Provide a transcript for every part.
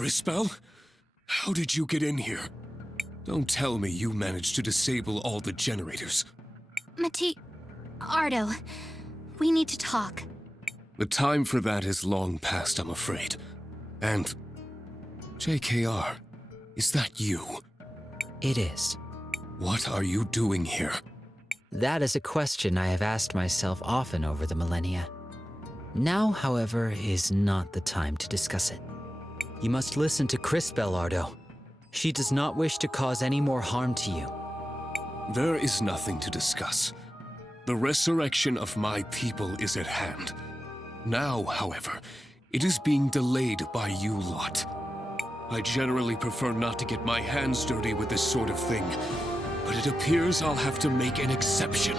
Crisbell? How did you get in here? Don't tell me you managed to disable all the generators. Ardo, we need to talk. The time for that is long past, I'm afraid. And... JKR, is that you? It is. What are you doing here? That is a question I have asked myself often over the millennia. Now, however, is not the time to discuss it. You must listen to Crisbell, Ardo. She does not wish to cause any more harm to you. There is nothing to discuss. The resurrection of my people is at hand. Now, however, it is being delayed by you lot. I generally prefer not to get my hands dirty with this sort of thing, but it appears I'll have to make an exception.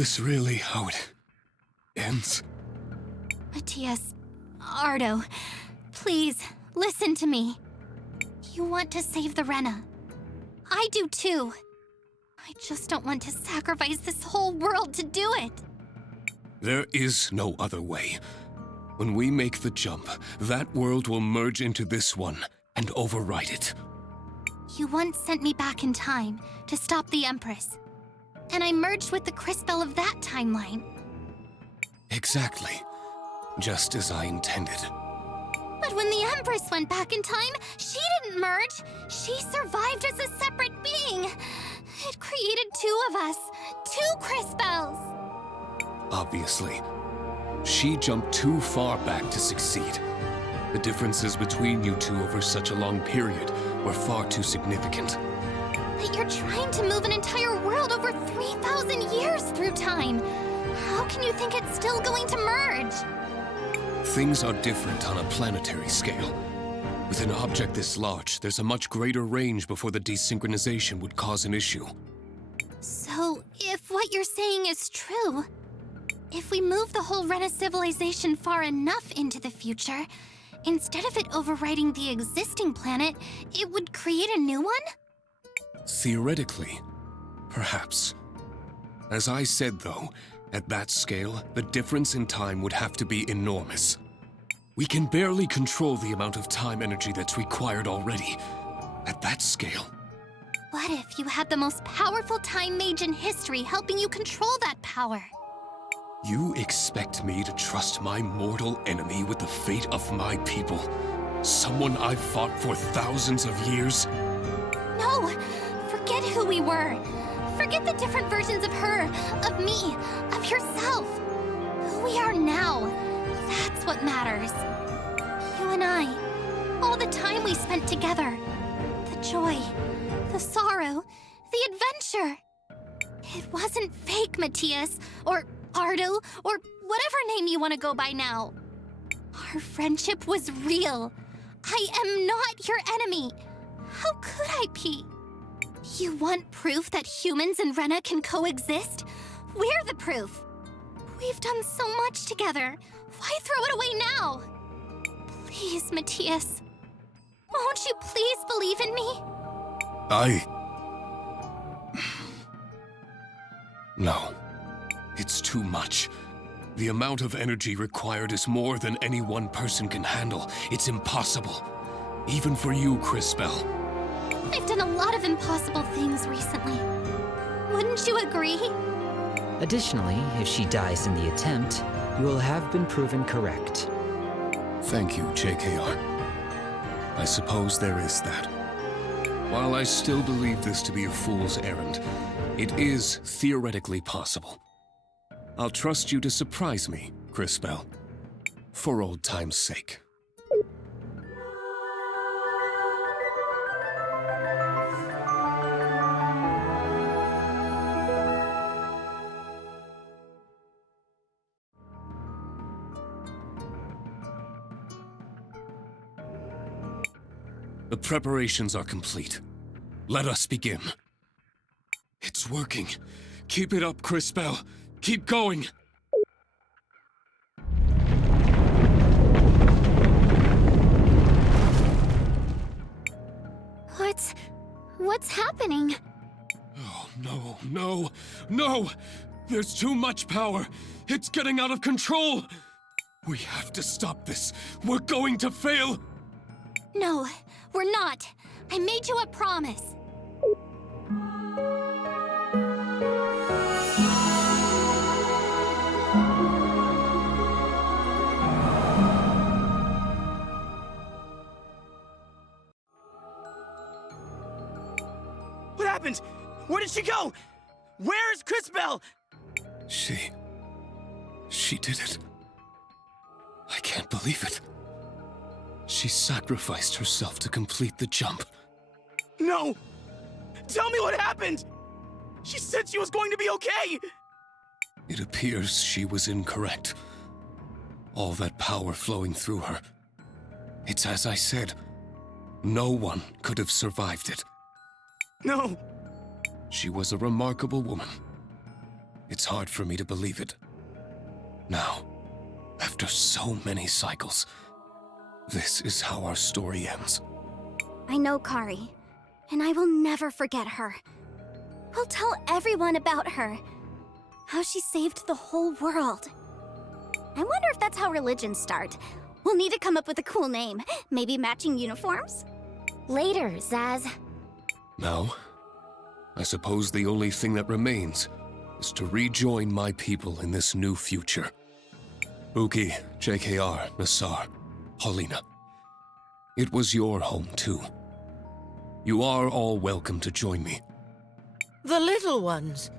this really how it ends? Matias, Ardo, please, listen to me. You want to save the Rena. I do too. I just don't want to sacrifice this whole world to do it. There is no other way. When we make the jump, that world will merge into this one and override it. You once sent me back in time to stop the Empress, and I merged with the Crisbell of that timeline. Exactly. Just as I intended. But when the Empress went back in time, she didn't merge. She survived as a separate being. It created two of us, two Crisbells. Obviously. She jumped too far back to succeed. The differences between you two over such a long period were far too significant. But you're trying to move an entire world over 3,000 years through time. How can you think it's still going to merge? Things are different on a planetary scale. With an object this large, there's a much greater range before the desynchronization would cause an issue. So, if what you're saying is true, if we move the whole Rena civilization far enough into the future, instead of it overriding the existing planet, it would create a new one? Theoretically, perhaps. As I said, though, at that scale, the difference in time would have to be enormous. We can barely control the amount of time energy that's required already. At that scale. What if you had the most powerful time mage in history helping you control that power? You expect me to trust my mortal enemy with the fate of my people? Someone I've fought for thousands of years? No! Forget who we were. Forget the different versions of her, of me, of yourself. Who we are now. That's what matters. You and I. All the time we spent together. The joy. The sorrow. The adventure. It wasn't fake, Matias. Or Ardo. Or whatever name you want to go by now. Our friendship was real. I am not your enemy. How could I be? You want proof that humans and Rena can coexist? We're the proof. We've done so much together. Why throw it away now? Please, Matias. Won't you please believe in me? No. It's too much. The amount of energy required is more than any one person can handle. It's impossible. Even for you, Crisbell. I've done a lot of impossible things recently. Wouldn't you agree? Additionally, if she dies in the attempt, you will have been proven correct. Thank you, JKR. I suppose there is that. While I still believe this to be a fool's errand, it is theoretically possible. I'll trust you to surprise me, Crisbell. For old time's sake. The preparations are complete. Let us begin. It's working. Keep it up, Crisbell. Keep going. What's happening? Oh, no, no, no! There's too much power! It's getting out of control! We have to stop this! We're going to fail! No, we're not. I made you a promise. What happened? Where did she go? Where is Crisbell? She did it. I can't believe it. She sacrificed herself to complete the jump. No! Tell me what happened! She said she was going to be okay! It appears she was incorrect. All that power flowing through her. It's as I said. No one could have survived it. No! She was a remarkable woman. It's hard for me to believe it. Now, after so many cycles, this is how our story ends. I know Kari, and I will never forget her. We'll tell everyone about her. How she saved the whole world. I wonder if that's how religions start. We'll need to come up with a cool name. Maybe matching uniforms? Later, Zaz. Now, I suppose the only thing that remains is to rejoin my people in this new future. Buki, JKR, Nassar, Paulina. It was your home, too. You are all welcome to join me. The little ones.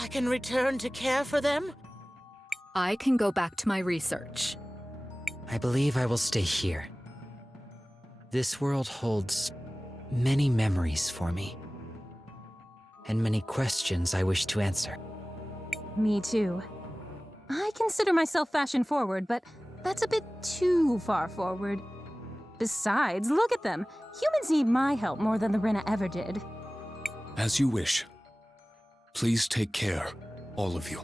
I can return to care for them? I can go back to my research. I believe I will stay here. This world holds many memories for me, and many questions I wish to answer. Me too. I consider myself fashion forward, but that's a bit too far forward. Besides, look at them. Humans need my help more than the Rinna ever did. As you wish. Please take care, all of you.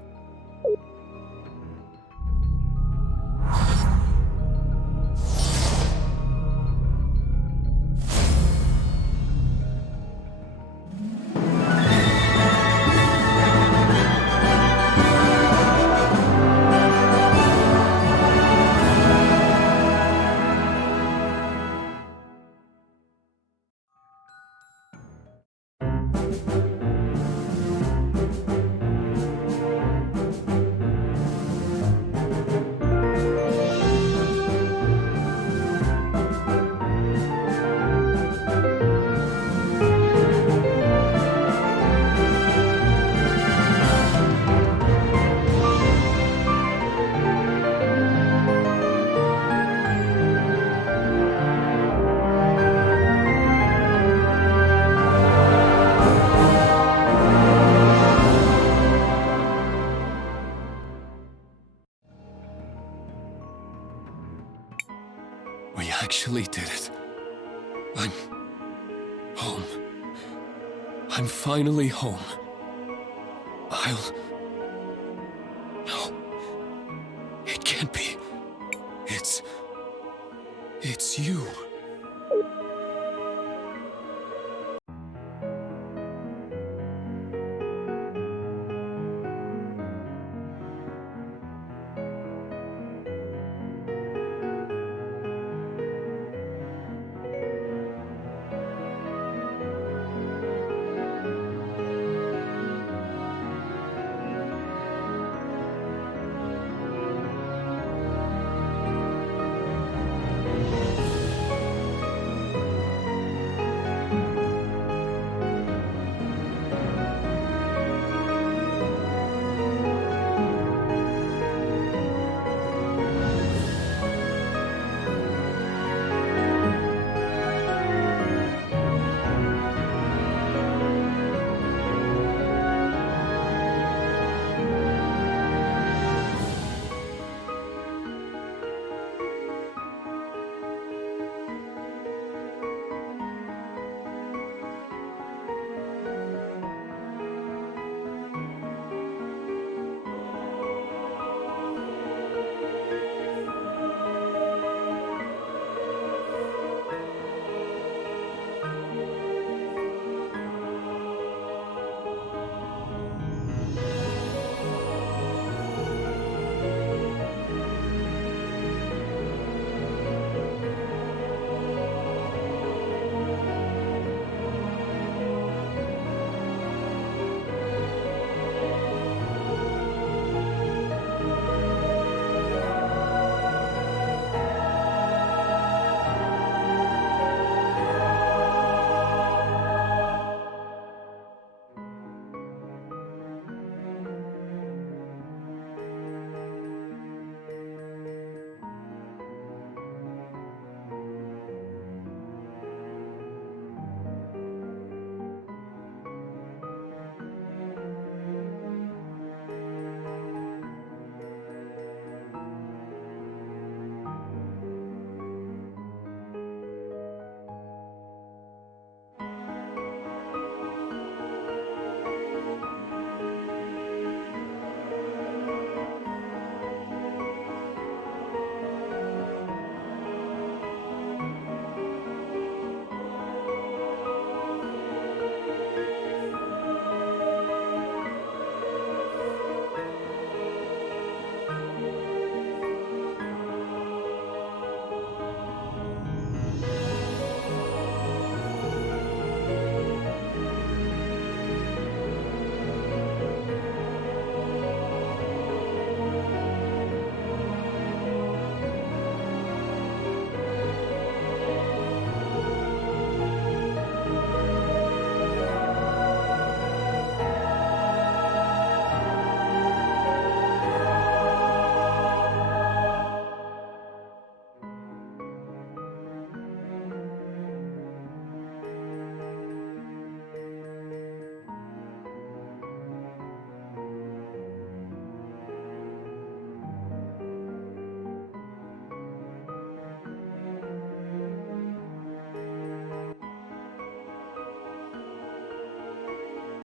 We actually did it. I'm home. I'm finally home. No. It can't be. It's you.